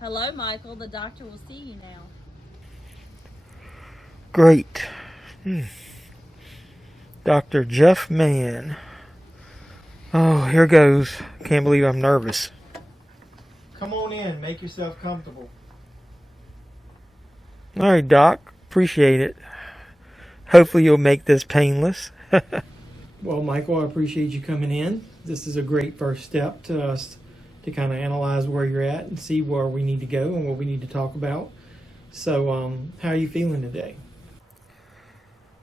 Hello, Michael. The doctor will see you now. Great. Dr. Jeff Mann. Oh, here goes. Can't believe I'm nervous. Come on in. Make yourself comfortable. All right, Doc. Appreciate it. Hopefully you'll make this painless. Well, Michael, I appreciate you coming in. This is a great first step to us to kind of analyze where you're at and see where we need to go and what we need to talk about. So, how are you feeling today?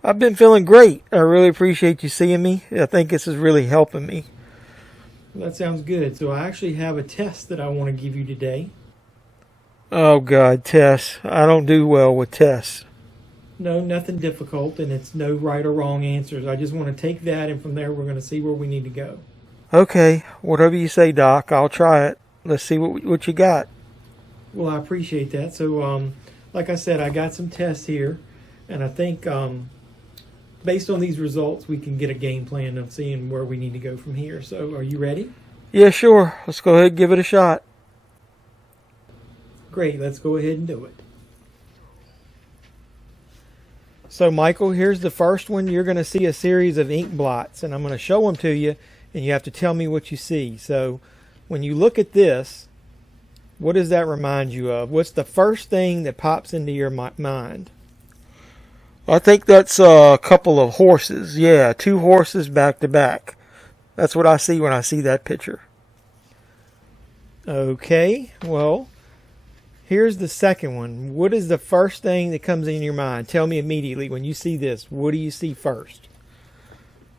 I've been feeling great. I really appreciate you seeing me. I think this is really helping me. Well, that sounds good. So I actually have a test that I want to give you today. Oh, God, tests. I don't do well with tests. No, nothing difficult, and it's no right or wrong answers. I just want to take that, and from there we're going to see where we need to go. Okay, whatever you say, Doc. I'll try it. Let's see what you got. Well, I appreciate that. So, like I said, I got some tests here, and I think based on these results, we can get a game plan of seeing where we need to go from here. So, are you ready? Yeah, sure. Let's go ahead and give it a shot. Great. Let's go ahead and do it. So, Michael, here's the first one. You're going to see a series of ink blots, and I'm going to show them to you, and you have to tell me what you see. So, when you look at this, what does that remind you of? What's the first thing that pops into your mind? I think that's a couple of horses. Yeah, 2 horses back to back. That's what I see when I see that picture. Okay, well, here's the second one. What is the first thing that comes in your mind? Tell me immediately when you see this. What do you see first?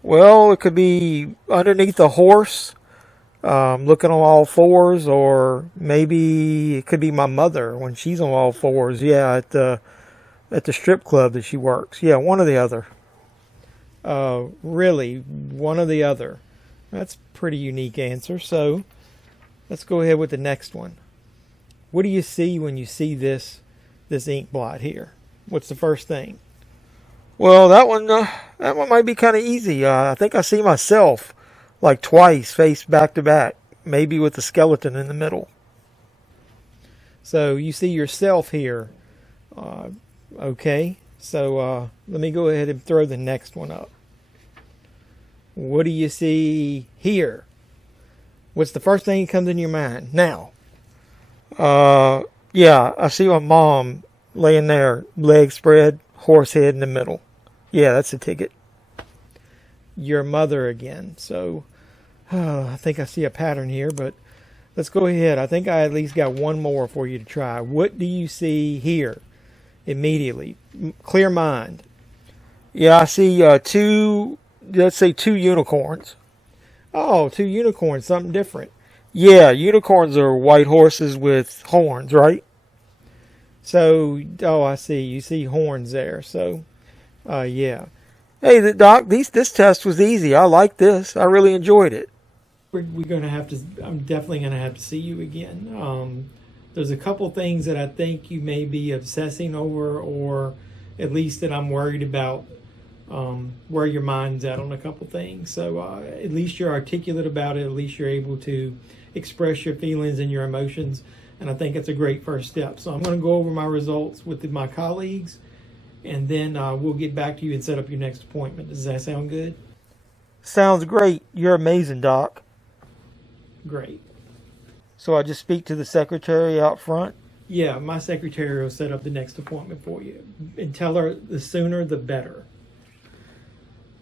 Well, it could be underneath a horse, looking on all fours, or maybe it could be my mother when she's on all fours. Yeah, at the strip club that she works. Yeah, one or the other. Really, one or the other. That's a pretty unique answer. So let's go ahead with the next one. What do you see when you see this ink blot here? What's the first thing? Well, that one might be kind of easy. I think I see myself like twice, face back to back, maybe with the skeleton in the middle. So you see yourself here. Okay, so let me go ahead and throw the next one up. What do you see here? What's the first thing that comes in your mind now? Yeah, I see my mom laying there, legs spread, horse head in the middle. Yeah, that's the ticket. Your mother again. So, I think I see a pattern here, but let's go ahead. I think I at least got one more for you to try. What do you see here? Immediately. Clear mind. Yeah, I see 2, let's say 2 unicorns. Oh, 2 unicorns, something different. Yeah, unicorns are white horses with horns, right? So, oh, I see. You see horns there. So, yeah. Hey, Doc, this test was easy. I like this. I really enjoyed it. We're going to have to, I'm definitely going to have to see you again. There's a couple things that I think you may be obsessing over, or at least that I'm worried about where your mind's at on a couple things. So at least you're articulate about it. At least you're able to express your feelings and your emotions. And I think it's a great first step. So I'm going to go over my results with my colleagues, and then we'll get back to you and set up your next appointment. Does that sound good? Sounds great. You're amazing, Doc. Great. So I just speak to the secretary out front? Yeah, my secretary will set up the next appointment for you. And tell her the sooner the better.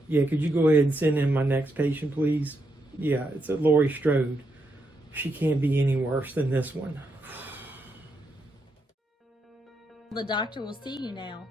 Yeah, could you go ahead and send in my next patient, please? Yeah, it's a Lori Strode. She can't be any worse than this one. The doctor will see you now.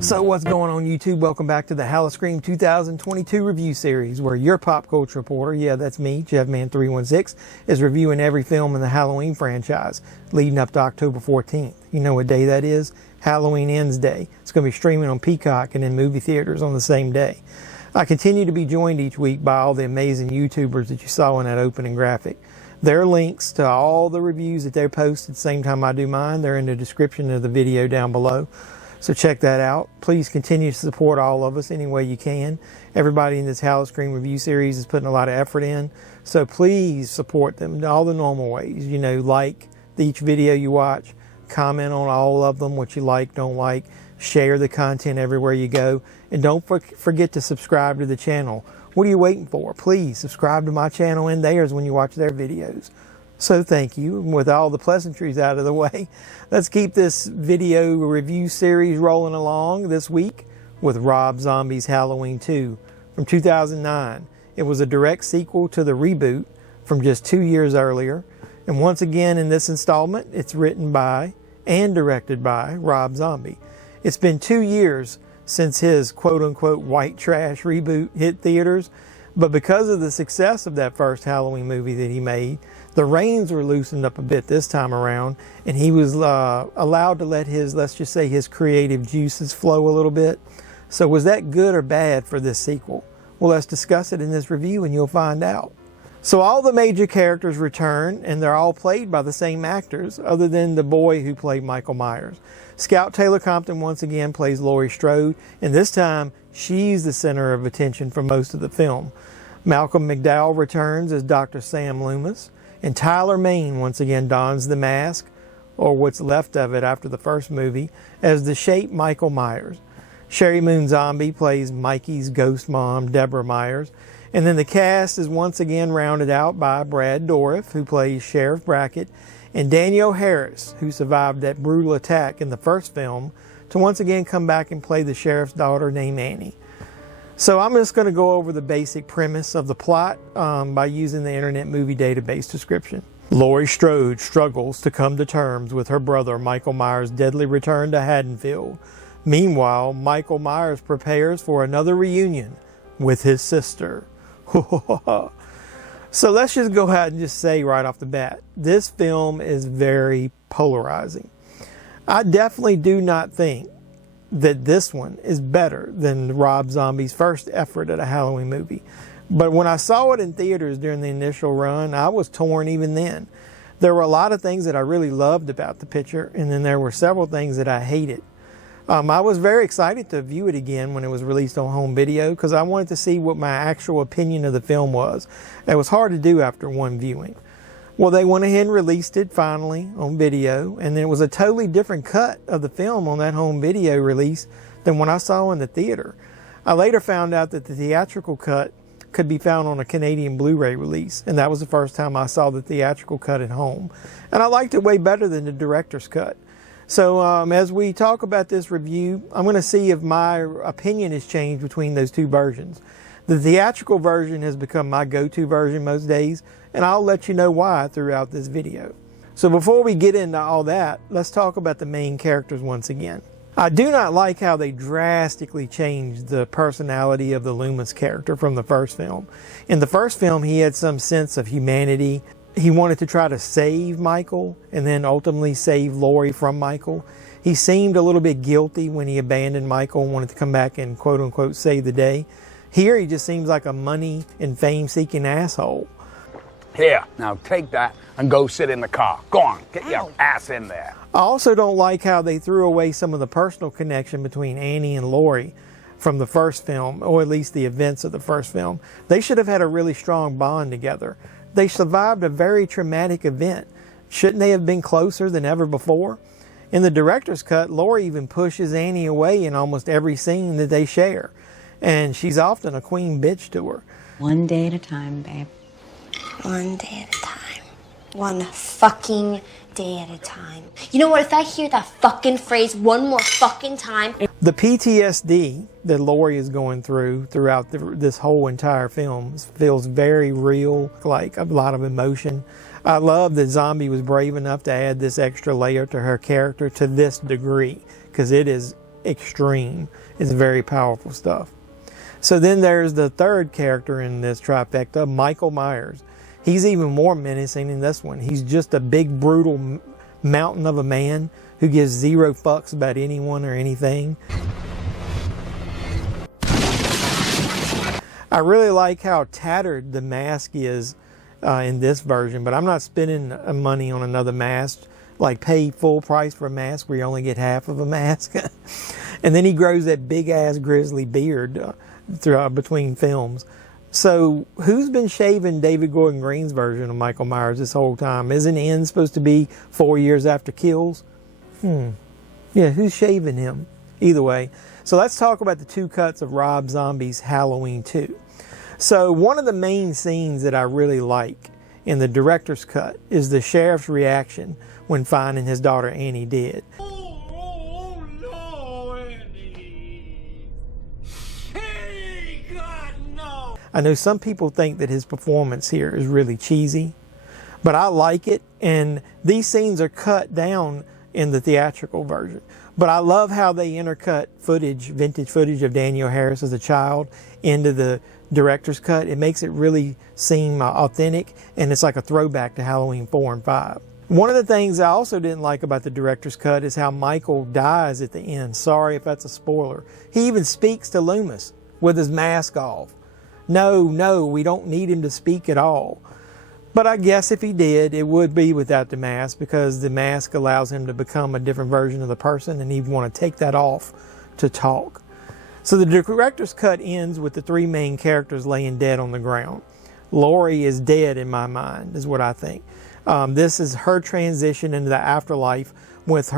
So what's going on YouTube? Welcome back to the HalloSCREAM 2022 review series where your pop culture reporter, yeah that's me, JeffMan316, is reviewing every film in the Halloween franchise leading up to October 14th. You know what day that is? Halloween Ends Day. It's going to be streaming on Peacock and in movie theaters on the same day. I continue to be joined each week by all the amazing YouTubers that you saw in that opening graphic. Their links to all the reviews that they post at the same time I do mine, they're in the description of the video down below. So check that out. Please continue to support all of us any way you can. Everybody in this HalloSCREAM review series is putting a lot of effort in. So please support them in all the normal ways. You know, like each video you watch, comment on all of them, what you like, don't like, share the content everywhere you go. And don't forget to subscribe to the channel. What are you waiting for? Please subscribe to my channel and theirs when you watch their videos. So thank you. And with all the pleasantries out of the way, let's keep this video review series rolling along this week with Rob Zombie's Halloween 2 from 2009. It was a direct sequel to the reboot from just 2 years earlier. And once again in this installment, it's written by and directed by Rob Zombie. It's been 2 years since his quote-unquote white trash reboot hit theaters, but because of the success of that first Halloween movie that he made, the reins were loosened up a bit this time around, and he was allowed to let his, let's just say, his creative juices flow a little bit. So was that good or bad for this sequel? Well, let's discuss it in this review and you'll find out. So all the major characters return, and they're all played by the same actors, other than the boy who played Michael Myers. Scout Taylor-Compton once again plays Laurie Strode, and this time she's the center of attention for most of the film. Malcolm McDowell returns as Dr. Sam Loomis, and Tyler Mane once again dons the mask, or what's left of it after the first movie, as the shape Michael Myers. Sheri Moon Zombie plays Mikey's ghost mom, Deborah Myers. And then the cast is once again rounded out by Brad Douriff, who plays Sheriff Brackett, and Danielle Harris, who survived that brutal attack in the first film, to once again come back and play the sheriff's daughter named Annie. So I'm just going to go over the basic premise of the plot by using the Internet Movie Database description. Laurie Strode struggles to come to terms with her brother Michael Myers' deadly return to Haddonfield. Meanwhile, Michael Myers prepares for another reunion with his sister. So let's just go ahead and just say right off the bat, this film is very polarizing. I definitely do not think that this one is better than Rob Zombie's first effort at a Halloween movie. But when I saw it in theaters during the initial run, I was torn even then. There were a lot of things that I really loved about the picture, and then there were several things that I hated. I was very excited to view it again when it was released on home video because I wanted to see what my actual opinion of the film was. It was hard to do after one viewing. Well, they went ahead and released it finally on video, and it was a totally different cut of the film on that home video release than what I saw in the theater. I later found out that the theatrical cut could be found on a Canadian Blu-ray release, and that was the first time I saw the theatrical cut at home. And I liked it way better than the director's cut. So as we talk about this review, I'm going to see if my opinion has changed between those two versions. The theatrical version has become my go-to version most days, and I'll let you know why throughout this video. So before we get into all that, let's talk about the main characters once again. I do not like how they drastically changed the personality of the Loomis character from the first film. In the first film, he had some sense of humanity. He wanted to try to save Michael and then ultimately save Laurie from Michael. He seemed a little bit guilty when he abandoned Michael and wanted to come back and quote-unquote save the day. Here he just seems like a money and fame-seeking asshole. Here, now take that and go sit in the car. Go on, get your ass in there. I also don't like how they threw away some of the personal connection between Annie and Laurie from the first film, or at least the events of the first film. They should have had a really strong bond together. They survived a very traumatic event. Shouldn't they have been closer than ever before? In the director's cut, Laurie even pushes Annie away in almost every scene that they share. And she's often a queen bitch to her. One day at a time, babe. One day at a time. One fucking day at a time. You know what? If I hear that fucking phrase one more fucking time. The PTSD that Laurie is going throughout this whole entire film feels very real, like a lot of emotion. I love that Zombie was brave enough to add this extra layer to her character to this degree, because it is extreme. It's very powerful stuff. So then there's the third character in this trifecta, Michael Myers. He's even more menacing in this one. He's just a big, brutal mountain of a man who gives zero fucks about anyone or anything. I really like how tattered the mask is in this version, but I'm not spending money on another mask, like pay full price for a mask where you only get half of a mask. And then he grows that big ass grizzly beard throughout between films. So who's been shaving David Gordon Green's version of Michael Myers this whole time? Isn't N supposed to be 4 years after kills? Yeah, who's shaving him? Either way. So let's talk about the two cuts of Rob Zombie's Halloween 2. So one of the main scenes that I really like in the director's cut is the sheriff's reaction when finding his daughter Annie dead. Oh no, Annie! Hey, God, no! I know some people think that his performance here is really cheesy, but I like it, and these scenes are cut down in the theatrical version. But I love how they intercut footage, vintage footage of Danielle Harris as a child into the director's cut. It makes it really seem authentic, and it's like a throwback to Halloween 4 and 5. One of the things I also didn't like about the director's cut is how Michael dies at the end. Sorry if that's a spoiler. He even speaks to Loomis with his mask off. No, we don't need him to speak at all. But I guess if he did, it would be without the mask, because the mask allows him to become a different version of the person, and he'd want to take that off to talk. So the director's cut ends with the three main characters laying dead on the ground. Laurie is dead in my mind, is what I think. This is her transition into the afterlife with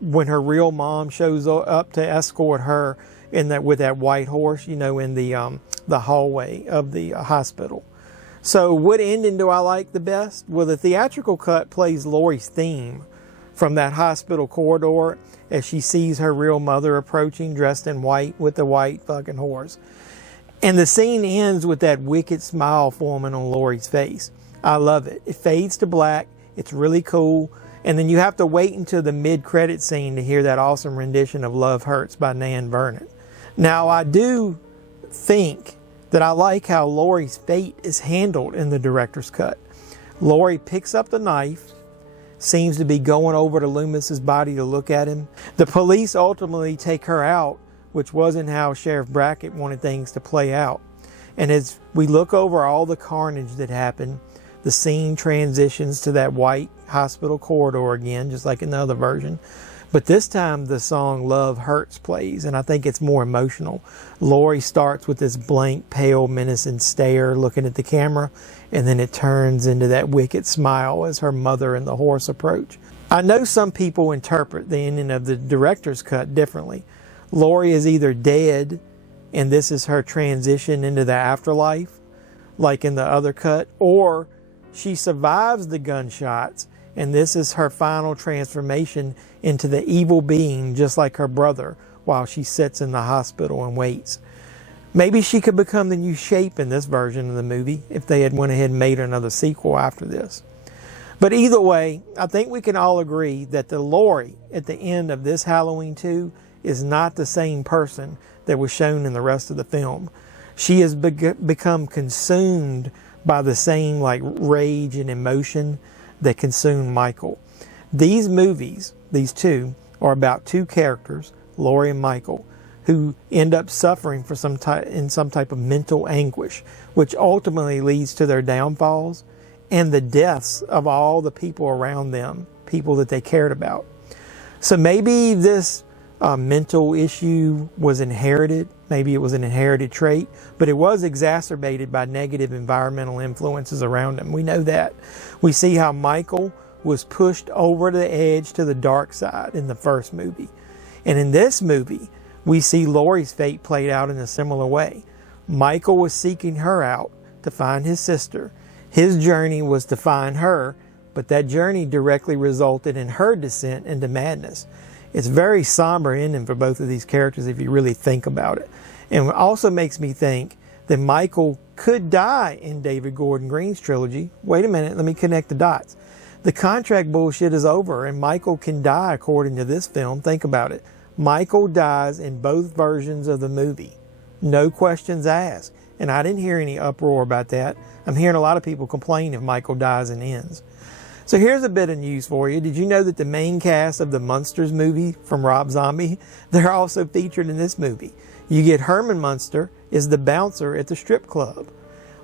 when her real mom shows up to escort her with that white horse, in the hallway of the hospital. So what ending do I like the best? Well, the theatrical cut plays Laurie's theme from that hospital corridor as she sees her real mother approaching, dressed in white with the white fucking horse. And the scene ends with that wicked smile forming on Laurie's face. I love it. It fades to black. It's really cool. And then you have to wait until the mid-credit scene to hear that awesome rendition of Love Hurts by Nan Vernon. Now, I do think that I like how Laurie's fate is handled in the director's cut. Laurie picks up the knife, seems to be going over to Loomis's body to look at him. The police ultimately take her out, which wasn't how Sheriff Brackett wanted things to play out. And as we look over all the carnage that happened, the scene transitions to that white hospital corridor again, just like in the other version. But this time the song Love Hurts plays, and I think it's more emotional. Laurie starts with this blank, pale, menacing stare looking at the camera, and then it turns into that wicked smile as her mother and the horse approach. I know some people interpret the ending of the director's cut differently. Laurie is either dead, and this is her transition into the afterlife, like in the other cut, or she survives the gunshots, and this is her final transformation into the evil being, just like her brother, while she sits in the hospital and waits. Maybe she could become the new Shape in this version of the movie if they had went ahead and made another sequel after this. But either way, I think we can all agree that the Laurie at the end of this Halloween 2 is not the same person that was shown in the rest of the film. She has become consumed by the same rage and emotion that consumed Michael. These movies, these two, are about two characters, Laurie and Michael, who end up suffering for some type of mental anguish, which ultimately leads to their downfalls and the deaths of all the people around them, people that they cared about. So maybe this mental issue was inherited. Maybe it was an inherited trait, but it was exacerbated by negative environmental influences around him. We know that. We see how Michael was pushed over the edge to the dark side in the first movie. And in this movie, we see Laurie's fate played out in a similar way. Michael was seeking her out to find his sister. His journey was to find her, but that journey directly resulted in her descent into madness. It's a very somber ending for both of these characters if you really think about it. And it also makes me think that Michael could die in David Gordon Green's trilogy. Wait a minute, let me connect the dots. The contract bullshit is over and Michael can die according to this film. Think about it. Michael dies in both versions of the movie. No questions asked. And I didn't hear any uproar about that. I'm hearing a lot of people complain if Michael dies and ends. So here's a bit of news for you. Did you know that the main cast of the Munsters movie from Rob Zombie, they're also featured in this movie? You get Herman Munster is the bouncer at the strip club.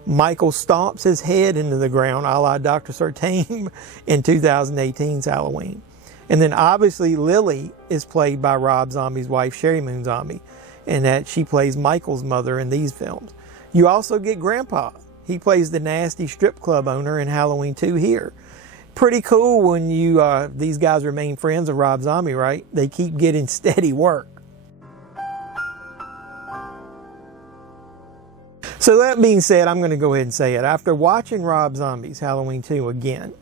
Michael stomps his head into the ground a la Dr. Sartain in 2018's Halloween. And then obviously Lily is played by Rob Zombie's wife, Sheri Moon Zombie, and that she plays Michael's mother in these films. You also get Grandpa. He plays the nasty strip club owner in Halloween 2 here. Pretty cool when these guys remain friends of Rob Zombie, right? They keep getting steady work. So that being said, I'm going to go ahead and say it. After watching Rob Zombie's Halloween 2 again,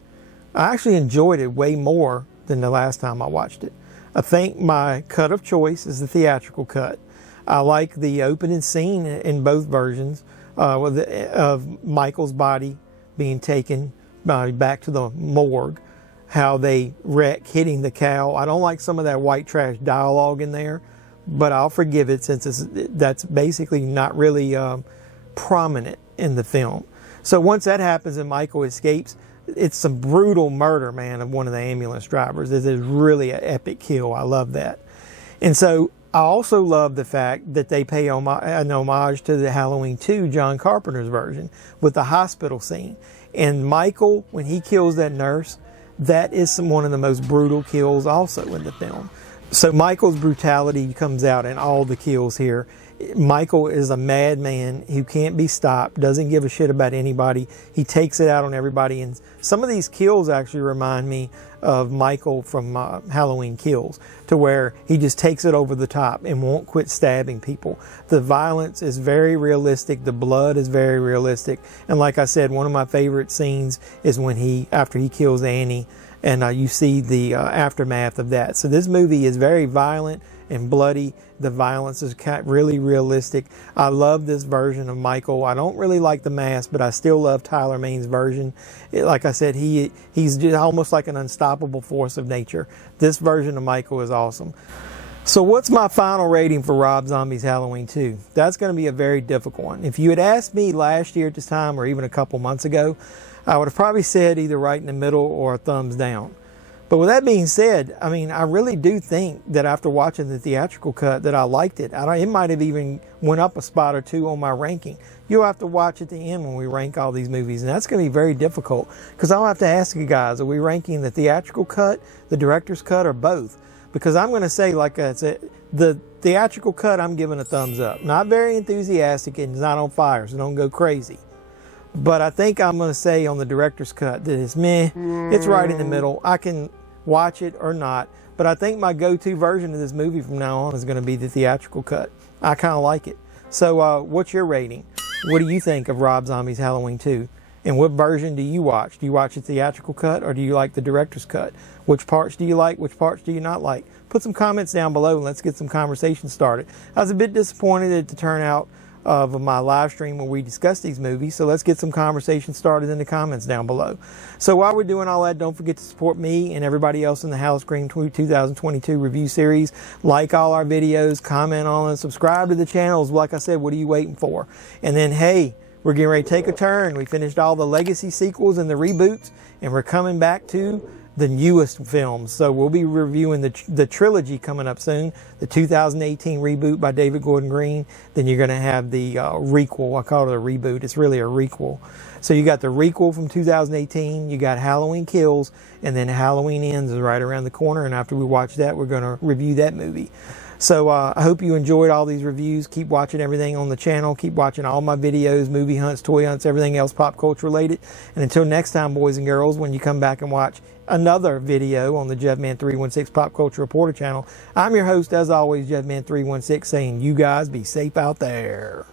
I actually enjoyed it way more than the last time I watched it. I think my cut of choice is the theatrical cut. I like the opening scene in both versions of Michael's body being taken back to the morgue, how they wreck hitting the cow. I don't like some of that white trash dialogue in there, but I'll forgive it since that's basically not really prominent in the film. So once that happens and Michael escapes, it's some brutal murder, man, of one of the ambulance drivers. This is really an epic kill. I love that. And so I also love the fact that they pay an homage to the Halloween 2 John Carpenter's version with the hospital scene. And Michael, when he kills that nurse, that is one of the most brutal kills also in the film. So Michael's brutality comes out in all the kills here. Michael is a madman who can't be stopped, doesn't give a shit about anybody. He takes it out on everybody. And some of these kills actually remind me of Michael from Halloween Kills, to where he just takes it over the top and won't quit stabbing people. The violence is very realistic. The blood is very realistic. And like I said, one of my favorite scenes is when after he kills Annie, and you see the aftermath of that. So this movie is very violent and bloody. The violence is really realistic. I love this version of Michael. I don't really like the mask, but I still love Tyler Mane's version. Like I said, he's just almost like an unstoppable force of nature. This version of Michael is awesome. So what's my final rating for Rob Zombie's Halloween 2? That's going to be a very difficult one. If you had asked me last year at this time or even a couple months ago, I would have probably said either right in the middle or a thumbs down. But with that being said, I mean, I really do think that after watching the theatrical cut that I liked it. It might have even went up a spot or two on my ranking. You'll have to watch at the end when we rank all these movies, and that's going to be very difficult because I'll have to ask you guys, are we ranking the theatrical cut, the director's cut, or both? Because I'm going to say, like I said, the theatrical cut I'm giving a thumbs up. Not very enthusiastic and it's not on fire, so don't go crazy. But I think I'm going to say on the director's cut that it's meh. It's right in the middle. I can watch it or not. But I think my go-to version of this movie from now on is going to be the theatrical cut. I kind of like it. So what's your rating? What do you think of Rob Zombie's Halloween 2? And what version do you watch? Do you watch the theatrical cut or do you like the director's cut? Which parts do you like? Which parts do you not like? Put some comments down below and let's get some conversation started. I was a bit disappointed at the turnout of my live stream where we discuss these movies, so let's get some conversation started in the comments down below. So while we're doing all that, don't forget to support me and everybody else in the HalloSCREAM 2022 review series. Like all our videos, comment on them, subscribe to the channels. Like I said, what are you waiting for? And then, hey, we're getting ready to take a turn. We finished all the legacy sequels and the reboots, and we're coming back to the newest films. So we'll be reviewing the trilogy coming up soon. The 2018 reboot by David Gordon Green. Then you're going to have the requel. I call it a reboot. It's really a requel. So you got the requel from 2018. You got Halloween Kills. And then Halloween Ends is right around the corner. And after we watch that, we're going to review that movie. So I hope you enjoyed all these reviews. Keep watching everything on the channel. Keep watching all my videos, movie hunts, toy hunts, everything else pop culture related. And until next time, boys and girls, when you come back and watch another video on the JevMan316 Pop Culture Reporter channel, I'm your host, as always, JevMan316, saying you guys be safe out there.